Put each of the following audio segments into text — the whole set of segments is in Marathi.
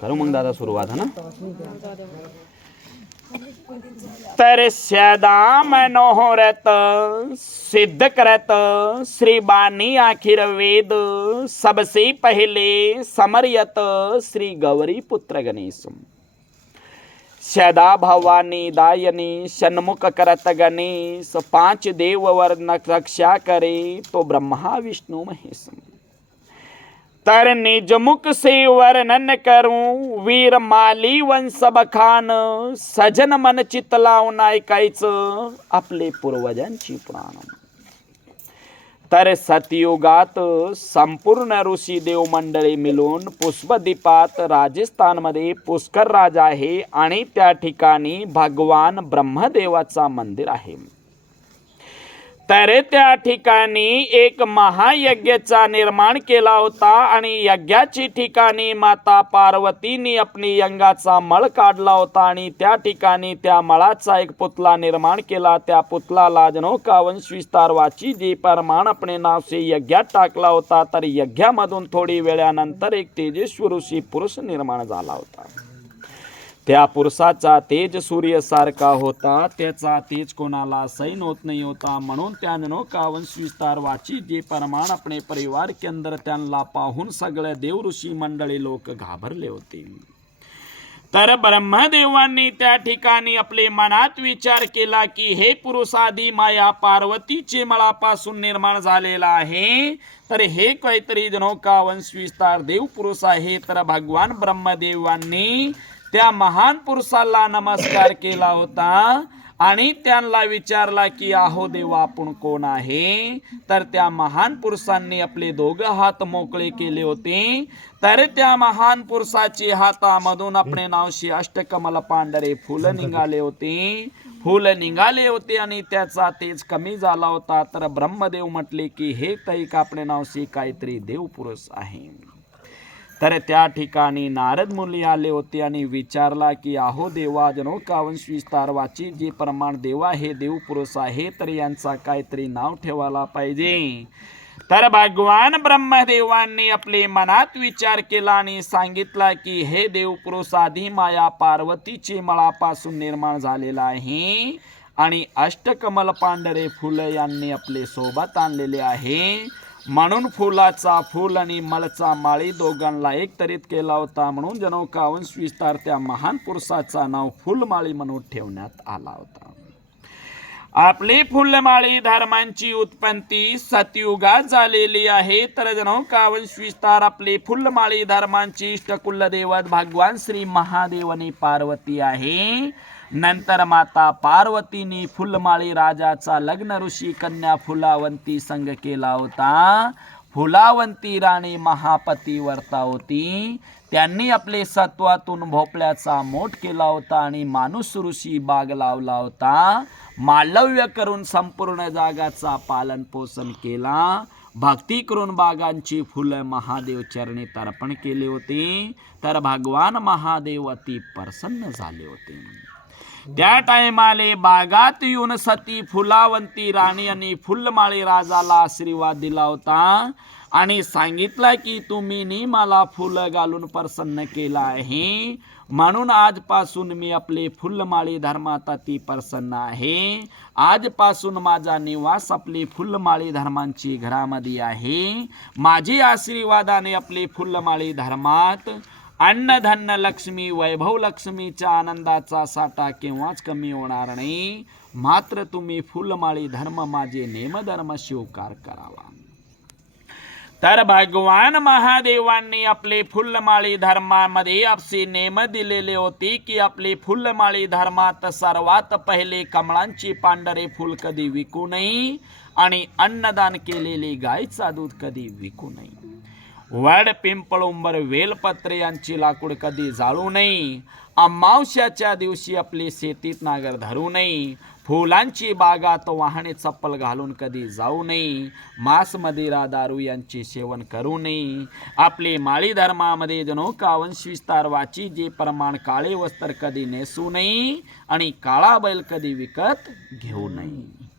करू मग दादा सुरुवात है ना। तर सदा मनोहरत सिद्ध करत श्री बानी आखिर वेद सबसे पहले समर्यत श्री गौरी पुत्र गणेश। सदा भवानी दायनी सन्मुख करत गणेश पांच देव वर्ण रक्षा करे तो ब्रह्मा विष्णु महेश। तर निज मुख से वर्णन करूं वीर माली वंश बखान सजन मन चित लावून ऐकायचं आपले पूर्वजांची पुराण। तर सतयुगात संपूर्ण ऋषी देव मंडळी मिळून पुष्पदीपात राजस्थानमध्ये पुष्कर राज आहे आणि त्या ठिकाणी भगवान ब्रह्मदेवाचा मंदिर आहे। तर त्या ठिकाणी एक महायज्ञाचा निर्माण केला होता आणि यज्ञाची ठिकाणी माता पार्वतीने आपली यंगाचा मळ काढला होता आणि त्या ठिकाणी त्या मळाचा एक पुतला निर्माण केला। त्या पुतलाला जनोका वंश विस्तार वाची जे परमाण अपने नाव से यज्ञात टाकला होता। तर यज्ञामधून थोडी वेळानंतर एक तेजस्वी ऋषी पुरुष निर्माण झाला होता। त्या पुरुषाचा तेज सूर्यासारखा होता, त्याचा तेज कोणाला सहन होत नाही होता। म्हणून त्यानं का वंश विस्तार वाची जे परमाण अपने परिवार के अंदर त्यांना पाहून सगळे देव ऋषी मंडळी लोक घाबरले होते। तर ब्रह्मदेवांनी त्या ठिकाणी आपले मनात विचार केला की हे पुरुष आदी माया पार्वतीचे मळापासून निर्माण झालेला आहे, तर हे काहीतरी जनोका वंश विस्तार देव पुरुष आहे। तर भगवान ब्रह्मदेवांनी त्या महान पुरुषाला नमस्कार केला होता आणि त्यांना विचारला की आहो देवा आपण कोण आहे। तर त्या महान पुरुषांनी आपले दोघं हात मोकळे केले होते। तर त्या महान पुरुषाच्या हातामधून आपले नावशी अष्टकमल पांढरे फुल निघाले होते। फुल निघाले होते आणि त्याचा तेज कमी झाला होता। तर ब्रह्मदेव म्हटले की हे तैक आपले नावशी काहीतरी देव पुरुष आहे। तर त्या ठिकाणी नारद मुनी आले होते आणि विचारला की आहो देवा जनोका वंश विस्तार वाची जे प्रमाण देवा हे देव पुरुष आहे, तर यांचा काहीतरी नाव ठेवायला पाहिजे। तर भगवान ब्रह्मदेवांनी आपले मनात विचार केला आणि सांगितला की हे देव पुरुष आधी माया पार्वतीचे मळापासून निर्माण झालेला आहे आणि अष्टकमल पांढरे फुल यांनी आपले सोबत आणलेले आहे। म्हणून फुलाचा फुल आणि मळचा माळी दोघांना एक तरीत केला होता। म्हणून जनोका वंश विस्तार त्या महान पुरुषाचा नाव फुलमाळी म्हणून ठेवण्यात आला होता। आपली फुलमाळी धर्मांची उत्पत्ती सतयुगात झालेली आहे। तर जनोका वंश विस्तार आपली फुलमाळी धर्मांची इष्टकुल दैवत भगवान श्री महादेव आणि पार्वती आहे। नंतर माता पार्वतीने फुलमाळी राजाचा लग्न ऋषी कन्या फुलावंती संग केला होता। फुलावंती राणी महापतिव्रता होती। त्यांनी आपले सत्वातून भोपळ्याचा मोठ केला होता आणि माणूस ऋषी बाग लावला होता। मालव्य करून संपूर्ण जागाचा पालन पोषण केला। भक्ती करून बागांची फुलं महादेव चरणी तर्पण केले होते। तर भगवान महादेव अति प्रसन्न झाले होते। त्या टायमाले बागात येऊन सती फुलावंती राणी आणि फुलमाळी राजाला आशीर्वाद दिला होता आणि सांगितलं की तुम्ही मला फुलं घालून प्रसन्न केला आहे, म्हणून आजपासून मी आपले फुलमाळी धर्मात अति प्रसन्न आहे। आजपासून माझा निवास आपली फुलमाळी धर्मांची घरामध्ये आहे। माझी आशीर्वादाने आपली फुलमाळी धर्मात अन्नधन्य लक्ष्मी वैभव लक्ष्मीच्या आनंदाचा साठा केव्हाच कमी होणार नाही। मात्र तुम्ही फुलमाळी धर्म माझे नेमधर्म स्वीकार करावा। तर भगवान महादेवांनी आपले फुलमाळी धर्मामध्ये असे नेम दिलेले होते की आपले फुलमाळी धर्मात सर्वात पहिले कमळांची पांढरे फुल कधी विकू नये आणि अन्नदान केलेली गायचा दूध कधी विकू नये। वड पिंपळुंबर वेलपत्रे यांची लाकूड कधी जाळू नये। अमावस्याच्या दिवशी आपली शेतीत नागर धरू नये। फुलांची बागात वाहने चप्पल घालून कधी जाऊ नये। मांस मदिरा दारू यांचे सेवन करू नये। आपली माळी धर्मामध्ये जनोका वंश विस्तार वाची जे प्रमाण काळे वस्त्र कधी नेसू नये आणि काळा बैल कधी विकत घेऊ नये।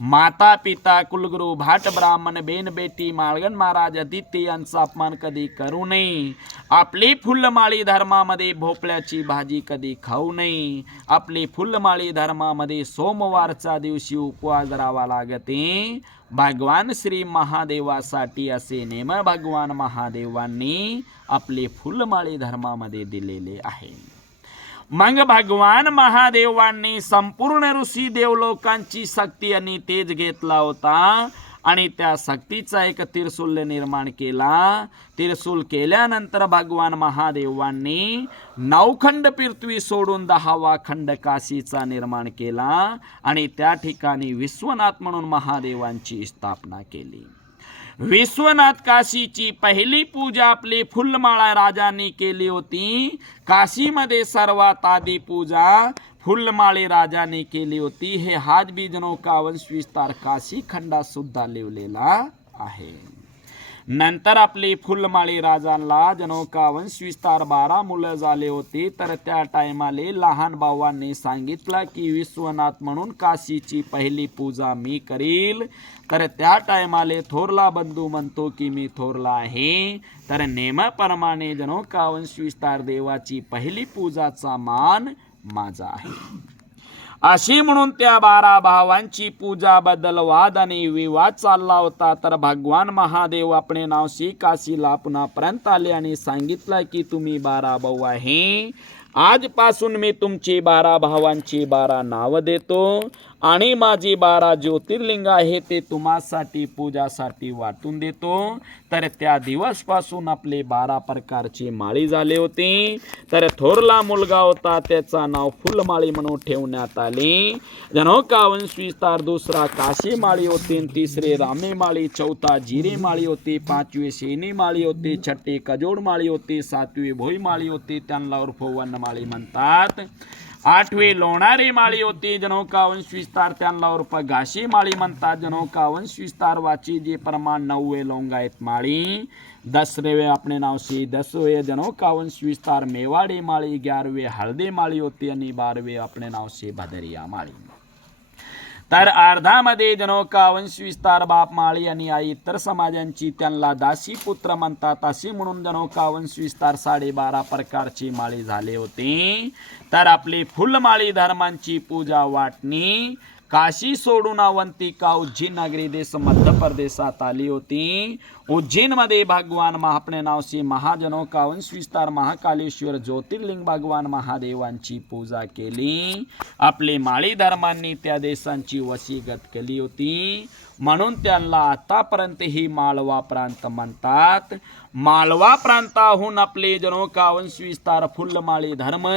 माता पिता कुलगुरू भाट ब्राह्मण बेन बेटी माळगण महाराज आदित्य यांचा अपमान कधी करू नये. आपली फुलमाळी धर्मामध्ये भोपळ्याची भाजी कधी खाऊ नये. आपली फुलमाळी धर्मामध्ये सोमवारच्या दिवशी उपवास धरावा लागते. भगवान श्री महादेवासाठी असे नेम भगवान महादेवांनी आपले फुलमाळी धर्मामध्ये दिलेले आहे. मग भगवान महादेवांनी संपूर्ण ऋषी देवलोकांची शक्ती आणि तेज घेतला होता आणि त्या शक्तीचा एक त्रिशूल निर्माण केला. त्रिशूल केल्यानंतर भगवान महादेवांनी 9 खंड पृथ्वी सोडून 10वा खंड काशीचा निर्माण केला आणि त्या ठिकाणी विश्वनाथ म्हणून महादेवांची स्थापना केली. विश्वनाथ काशीची पहिली पूजा आपली फुलमाळा राजांनी केली होती. काशीमध्ये सर्वात आधी पूजा फुलमाळी राजाने केली होती. हे हाच बी जनोका वंश विस्तार काशी खंडात सुद्धा लिहिलेला आहे. नंतर आपली फुलमाळी राजांना जनोका वंश विस्तार 12 मुलं झाले होते. तर त्या टायमाले लहान भावांनी सांगितलं की विश्वनाथ म्हणून काशीची पहिली पूजा मी करील. तर त्या टायमाले थोरला बंधू म्हणतो की मी थोरला आहे. तर नेमाप्रमाणे जनोका वंश विस्तार देवाची पहिली पूजाचा मान माझा आहे. अशी म्हणून त्या 12 भावांची पूजाबद्दल वाद आणि विवाद चालला होता. तर भगवान महादेव आपले नावशी काशीला पुन्हापर्यंत आले आणि सांगितलं की तुम्ही 12 भाऊ आहे. आजपासून मी तुमची 12 भावांची 12 नाव देतो आणि माझी 12 ज्योतिर्लिंग आहे ते तुम्हासाठी पूजासाठी वाटून देतो. तर त्या दिवसपासून आपले 12 प्रकारची माळी झाले होते. तर थोरला मुलगा होता त्याचा नाव फुलमाळी म्हणून ठेवण्यात आले. जनोका वंश विस्तार दुसरा काशी माळी होती, तिसरे रामे माळी, चौथा जिरे माळी होती, 5वी शेनी माळी होती, 6ठी कजोड माळी होती, 7वी भोई माळी होती त्यांना उर्फ वनमाळी म्हणतात, 8वी लोणारी माळी होती जनोका वंश विस्तार त्यांना उर्फ घाशी माळी म्हणतात. जनोका वंश विस्तार वाची जे प्रमाण 9वे लोंगायत माळी, 10वे आपले नावशी 10वे जनोका वंश विस्तार मेवाडी माळी, 11वे हळदे माळी होती आणि 12वे आपले नावशी भदरिया माळी. तर अर्धामध्ये जनोका वंश विस्तार बाप माळी आणि आई इतर समाजांची त्यांना दासी पुत्र म्हणतात. असे म्हणून जनोका वंश विस्तार 12.5 प्रकारची माळी झाले होते. तर आपली फुलमाळी धर्मांची पूजा वाटणी काशी सोडून अवंतिका उज्जैन नगरी देश मध्य प्रदेशात आली होती. उज्जैनमध्ये भगवान आपले नावशी महाजनोका वंश विस्तार महाकालेश्वर ज्योतिर्लिंग भगवान महादेवांची पूजा केली. आपले माळी धर्मांनी त्या देशांची वशीगत केली होती म्हणून त्यांना आतापर्यंत ही माळवा प्रांत म्हणतात. मालवा प्रांताहून आपले जनोका वंश विस्तार फुलमाळी धर्म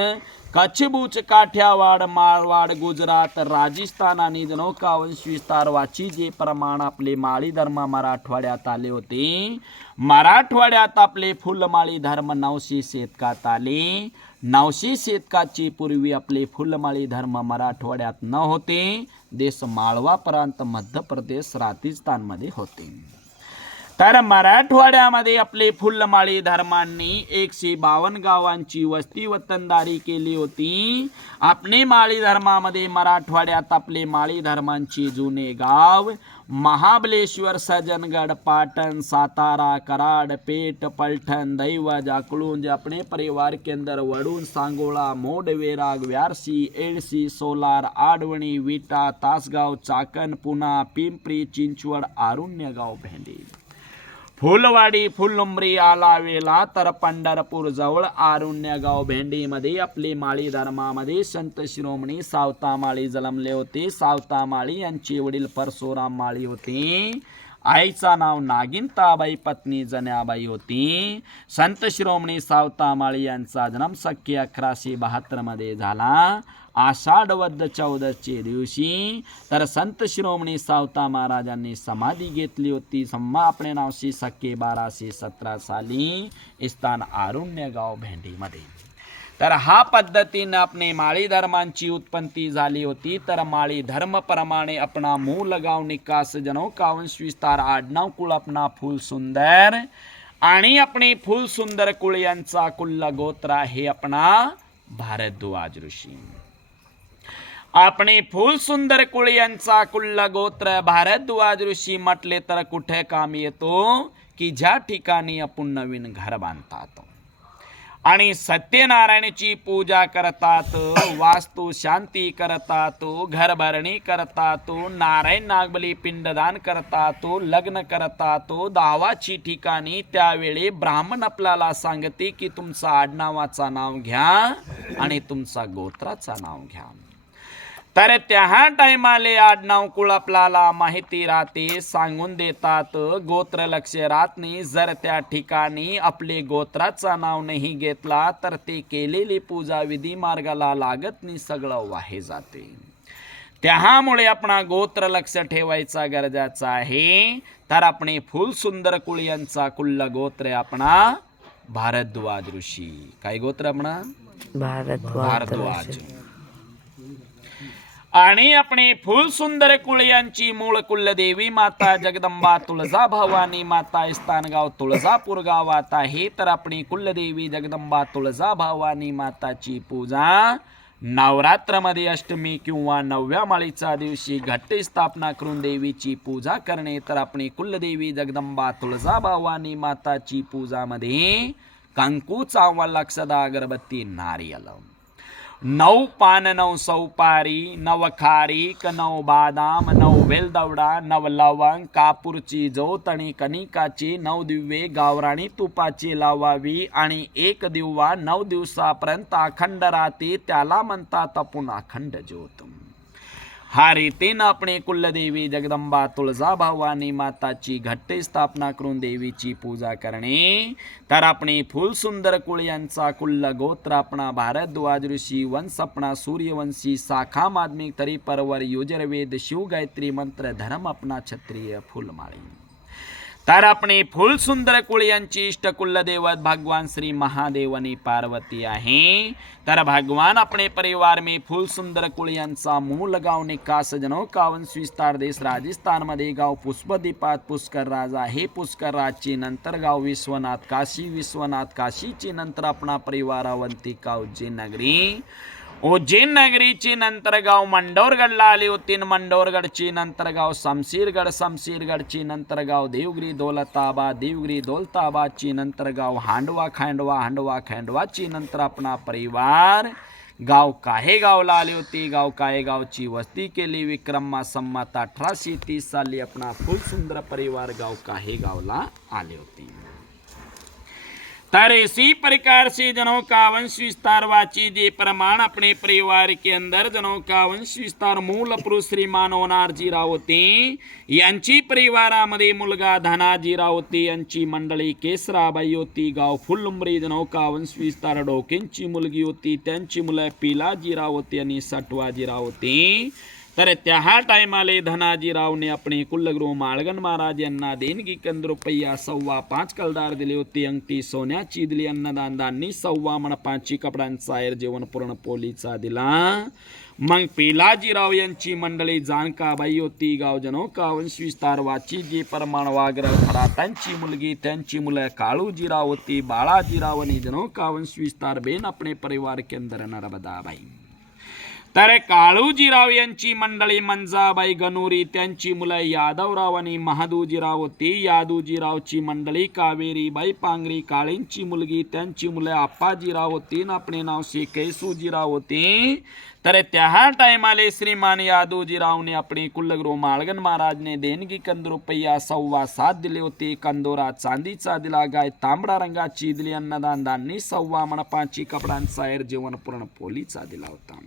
कच्छबूच काठ्यावाड मारवाड गुजरात राजस्थान आणि जनोका वंश विस्तार वाची जे प्रमाण आपले माळी धर्म मराठवाड्यात आले होते. मराठवाड्यात आपले फुलमाळी धर्म 900 शतकात आले. 900 शतकाची पूर्वी आपले फुलमाळी धर्म मराठवाड्यात न होते. देश माळवा प्रांत मध्य प्रदेश राजस्थान मध्ये होते. तर मराठवाड्यामध्ये आपले फुलमाळी धर्मांनी 152 गावांची वस्ती वतनदारी केली होती. आपले माळी धर्मामध्ये मराठवाड्यात आपले माळी धर्मांची जुने गाव महाबलेश्वर, सज्जनगड, पाटण, सातारा, कराड, पेठ, पलठण, दैवज, अकलूज, अपने परिवार के अंदर वडून, सांगोळा, मोड, वेराग, व्यारसी, एडसी, सोलार, आडवणी, विटा, तासगाव, चाकण, पुणा, पिंपरी चिंचवड, आरुण्यगाव, भेंडी, फुलवाडी, फुलुंबरी आलावेला तर पंढरपूर जवळ आरुण्यगाव भेंडीमध्ये आपले माळी धर्मामध्ये संत शिरोमणी सावता माळी जन्मले होते. सावता माळी यांचे वडील परशुराम माळी होते. आईचा नाव नागिनताबाई, पत्नी जन्याबाई होती. संत शिरोमणी सावता माळी यांचा जन्म शक्य 1172 मध्ये झाला. आषाढ वद्ध 14चे दिवशी. तर संत शिरोमणी सावता महाराजांनी समाधी घेतली होती. आपले नावशी शक्य 1217 साली स्थान आरुण्यगाव भेंडीमध्ये. तर हा पद्धतीने आपले माळी धर्मांची उत्पत्ती झाली होती. तर माळी धर्म प्रमाणे अपना मूल गाव निकास जनोका वंश विस्तार आडनाव कुळ अपना फुल सुंदर आणि अपने फुल सुंदर कुळ यांचा कुल्ल गोत्र आहे अपना भारद्वाज ऋषी. आपणे फुल सुंदर कुळ यांचा कुल्ल गोत्र भारद्वाज ऋषी म्हटले तर कुठे काम येतो की ज्या ठिकाणी आपण नवीन घर बांधतात आणि सत्यनारायणाची पूजा करतात, वास्तू शांती करतात, घर भरणी करतात, नारायण नागबली पिंडदान करतात, लग्न करतात, दावाची ठिकाणी त्यावेळी ब्राह्मण आपल्याला सांगते की तुमचा आडनावाचा नाव घ्या आणि तुमचा गोत्राचा नाव घ्या. तर त्या टायमाले आडनाव कुळ आपल्याला माहिती राहते, सांगून देतात, गोत्र लक्ष राहत नाही. जर त्या ठिकाणी आपले गोत्राचा नाव नाही घेतला तर ते केलेली पूजा विधी मार्गाला लागत नाही, सगळं वाहे जाते. त्यामुळे आपण गोत्र लक्ष ठेवायचा गरजेचा आहे. तर आपण फुल सुंदर कुळ यांचा कुल्ल गोत्र आपणा भारद्वाज ऋषी. काय गोत्र आपणा भारद्वाज. आणि आपणे फुल सुंदर कुळ यांची मूळ कुलदेवी माता जगदंबा तुळजा भवानी माता स्थानगाव तुळजापूर गावात आहे. तर आपणी कुलदेवी जगदंबा तुळजा भवानी माताची पूजा नवरात्रमध्ये अष्टमी किंवा 9व्या माळीच्या दिवशी घट स्थापना करून देवीची पूजा करणे. तर आपणी कुलदेवी जगदंबा तुळजा भवानी माताची पूजामध्ये कंकू, चावल, लक्षदा, अगरबत्ती, नारियल, 9 पान, 9 सौपारी, 9 खारीक, 9 बादाम, 9 वेलदवडा, 9 लवंग, कापूरची ज्योत आणि कणिकाची 9 दिवे गावराणी तुपाची लावावी आणि 1 दिवा 9 दिवसापर्यंत अखंड राहते, त्याला म्हणतात आपण अखंड ज्योत. हा रीतीनं आपणे कुलदेवी जगदंबा तुळजा भवानी माताची घट्ट स्थापना करून देवीची पूजा करणे. तर आपणे फुल सुंदर कुळ यांचा कुल्ल गोत्र आपणा भारद्वाज ऋषी, वंश आपणा सूर्यवंशी, शाखा माध्यमिक, तरी परवर, युजरवेद, शिव गायत्री मंत्र, धर्म आपणा क्षत्रिय, फुलमाळी. तर आपणे फुल सुंदर कुळ यांची इष्ट कुलदेवत भगवान श्री महादेव आणि पार्वती आहे. तर भगवान अपने परिवार में फुल सुंदर कुळ यांचा मूल गाव निकास जनोका वंश विस्तार देश राजस्थान मध्ये गाव पुष्पदीपात पुष्कर राज आहे. पुष्कर राजची नंतर गाव विश्वनाथ काशी, विश्वनाथ काशीची नंतर आपणा परिवारावंतिका उज्जैन नगरी, उज्जैन नगरीची नंतर गाव मंडोरगडला आली होती. मंडोरगडची नंतर गाव शमशीरगड, शमशीरगडची नंतर गाव देवगिरी दौलताबाद, देवगिरी दौलताबादची नंतर गाव हांडवा, खांडवा, हांडवा खांडवाची नंतर आपणा परिवार गाव काहेगावला आली होती. गाव काहेगावची वस्ती केली. विक्रम संमत 1830 साली आपणा फुल सुंदर परिवार गाव काहेगावला आले होते. तर इसी प्रकार से जनों का वंश विस्तार वाची जे प्रमाण अपने परिवार के अंदर जनों का वंश विस्तार मूल पुरुष श्रीमान होनारजीराव होते. यांची परिवारामध्ये मुलगा धनाजीराव होते. यांची मंडळी केसराबाई होती. गाव फुलुंबरी जनों का वंश विस्तार डोकेंची मुलगी होती. त्यांची मुलं पिलाजीराव होती आणि सटवाजीराव होती. तर त्या टायमाले धनाजीरावने अपने कुलगुरू माळगण महाराज यांना देणगी ₹1 5.25 कलदार दिले होते. अंगठी सोन्याची दिली. अन्नदानदानी 1.25 मणपाची कपड्यांचा आहेर जेवण पूर्ण पोलीचा दिला. मग पिलाजीराव यांची मंडळी जानकाबाई होती. गाव जनोका वंश विस्तार वाची जी परमाण वाग्र खरातांची मुलगी, त्यांची मुलं काळूजीराव होती. बाळाजीराव आणि जनोका वंश विस्तार बेन अपने परिवार के अंदर नर्मदाबाई. तर काळूजीराव यांची मंडळी मंजाबाई गणुरी, त्यांची मुलं यादवराव आणि महादूजीराव होती. यादूजीरावची मंडळी कावेरीबाई पांगरी, काळेंची मुलगी, त्यांची मुलं आप्पाजीराव होती. आपले नाव श्री कैसूजीराव होते. तर त्या टायमाले श्रीमान यादूजीरावने अपने कुलगुरू माळगण महाराजने देणगी ₹1 7.25 दिले होते. कंदोरा चांदीचा दिला. गाय तांबडा रंगाची दिली. अन्नदान दानी 1.25 मणपाची कपड्यांचा आहेर जेवण पूर्ण पोलीचा दिला होता.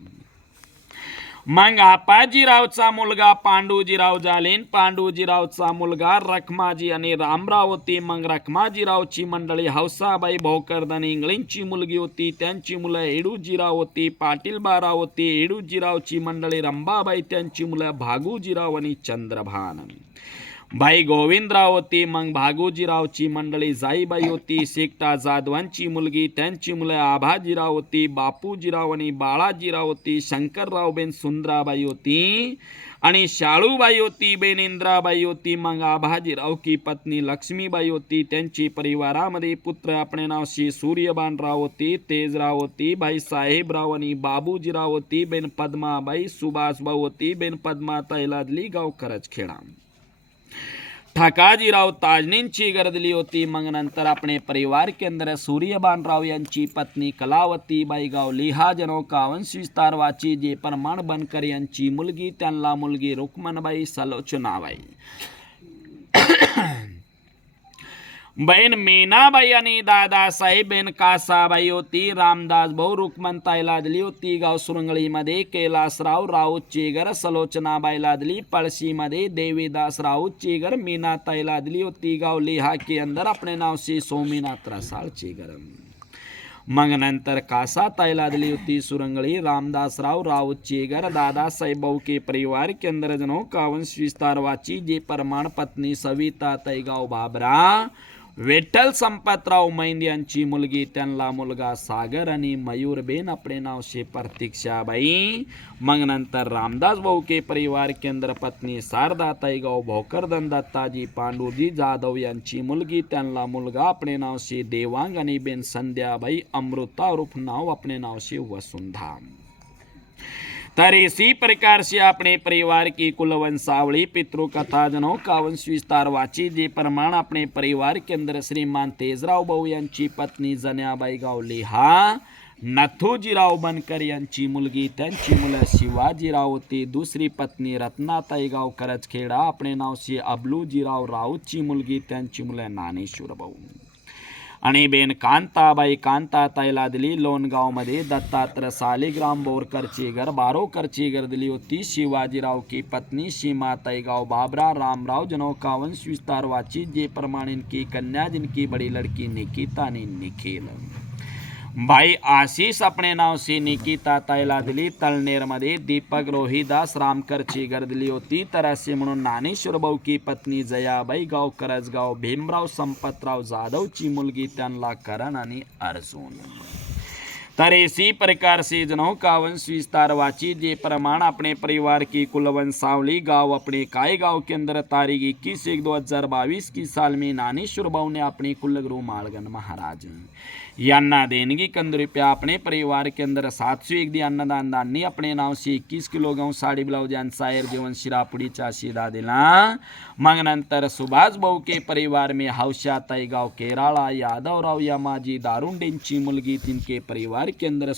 मग आप्पाजीरावचा मुलगा पांडुजीराव झाले. पांडुजीरावचा मुलगा रखमाजी आणि रामराव होती. मग रखमाजीरावची मंडळी हौसाबाई भोकरदन इंगळींची मुलगी होती. त्यांची मुलं एडूजीराव होती. पाटील बाराव होती. एडूजीरावची मंडळी रंभाबाई, त्यांची मुलं भागूजीराव आणि चंद्रभान. भाई गोविंदराव होती, मग भागोजीरावची मंडळी जाईबाई होती, शेकटा जाधवांची मुलगी त्यांची मुलं आभाजीराव होती, बापूजीराव आणि बाळाजीराव होती, शंकरराव बेन सुंदराबाई होती आणि शाळूबाई होती, बेन इंद्राबाई होती. मग आभाजीराव की पत्नी लक्ष्मीबाई होती, त्यांची परिवारामध्ये पुत्र आपणे नाव श्री सूर्यबानराव होती, तेजराव होती, भाई साहेबराव आणि बाबूजीराव होती, बेन पद्माबाई सुभाषभाऊ होती, बेन पद्मा तैलादली गाव करजखेडा. ठाकाजीराव ताजनींची गर्दली होती. मग नंतर अपने परिवार के अंदर सूर्यबानराव यांची पत्नी कलावती बाई गाव लिहा जनो कावंश विस्तार वाची जे परमाण बनकर यांची मुलगी त्यांना मुलगी रुक्मणबाई सलोचनाबाई. बहीण मीनाबाई आणि दादासाहेब बेन कासाबाई होती. रामदास भाऊ रुक्मणताई लादली होती गाव सुरंगळीमध्ये. कैलासराव राऊत चेगर सलोचनाबाई लादली पळशीमध्ये. देवीदास राऊत चेगर मीनाताई लादली होती गाव लिहा के अंदर अपने नाव से सोमीनाथ रसाळ चेगर. मग नंतर कासाताई लादली होती सुरंगळी. रामदासराव राऊत चेगर दादासाहेब भाऊ के परिवार के अंदर जनो कावंश विस्तार वाची जे परमाण पत्नी सविता ताई गाव बाबरा. विठ्ठल संपतराव मैंद यांची मुलगी त्यांना मुलगा सागर आणि मयूरबेन अपने नाव से प्रतीक्षाबाई. मग नंतर रामदास भाऊ के परिवार के अंदर पत्नी शारदाताई गाव भोकरदन दत्ताजी पांडुजी जाधव यांची मुलगी त्यांना मुलगा अपने नाव से देवांग आणि बेन संध्याबाई अमृता उर्फ नाव अपने नाव से वसुंधा. तर इसी प्रकार से अपने परिवार की कुल वंशावली पितृ कथा जनो का वंश विस्तार वाची जे प्रमाण अपने परिवार के अंदर श्रीमान तेजराव भाऊ यांची पत्नी जन्याबाई गाव लिहा. नथुजीराव बनकर यांची मुलगी त्यांची मुलं शिवाजीराव होती. दुसरी पत्नी रत्नाताई गाव करजखेडा अपने नाव से अबलूजीराव राऊतची मुलगी त्यांची मुलं ज्ञानेश्वर भाऊ. आणि बेन कांताबाई कांताताई लादली लोणगावमध्ये. दत्तात्रय सालिग्राम बोरकरची घर बारोकरची घर दिली होती. शिवाजीराव की पत्नी सीमाताई गाव बाबरा. रामराव जनो का वंश विस्तार वाची जे प्रमाण इनकी कन्या जिनकी बड़ी लड़की निकिता ने निखिल. भाई आशीष अपने नाव से निकिता ताई लादली तळनेर मध्ये. दीपक रोहिदास रामकरची घर दिली होती. तर असे म्हणून ज्ञानेश्वर भाऊ की पत्नी जयाबाई गाव करजगाव भीमराव संपतराव जाधवची मुलगी त्यांना करण आणि अर्जुन. तर इसी प्रकार से जनों का वंश विस्तार वाची जे प्रमाण अपने परिवार की कुल वंशावली गांव अपने काय गांव के अंदर तारीख 21/1/2022 की साल में ज्ञानेश्वर भाऊ ने अपने कुलगुरु माळगण महाराज यांना देणगी कंद रुपया अपने परिवार के अंदर 701 दी अन्नदान दाननी अपने नाव से 21 किलो गहू साडी ब्लाउज आणि सायर जेवण शिरापुडीचा शिदा दिला. मग नंतर सुभाष भाऊ के परिवार में हौशाताई गाव केराळा. यादवराव यमाजी दारुंडेंची मुलगी तिनके परिवार के अंदर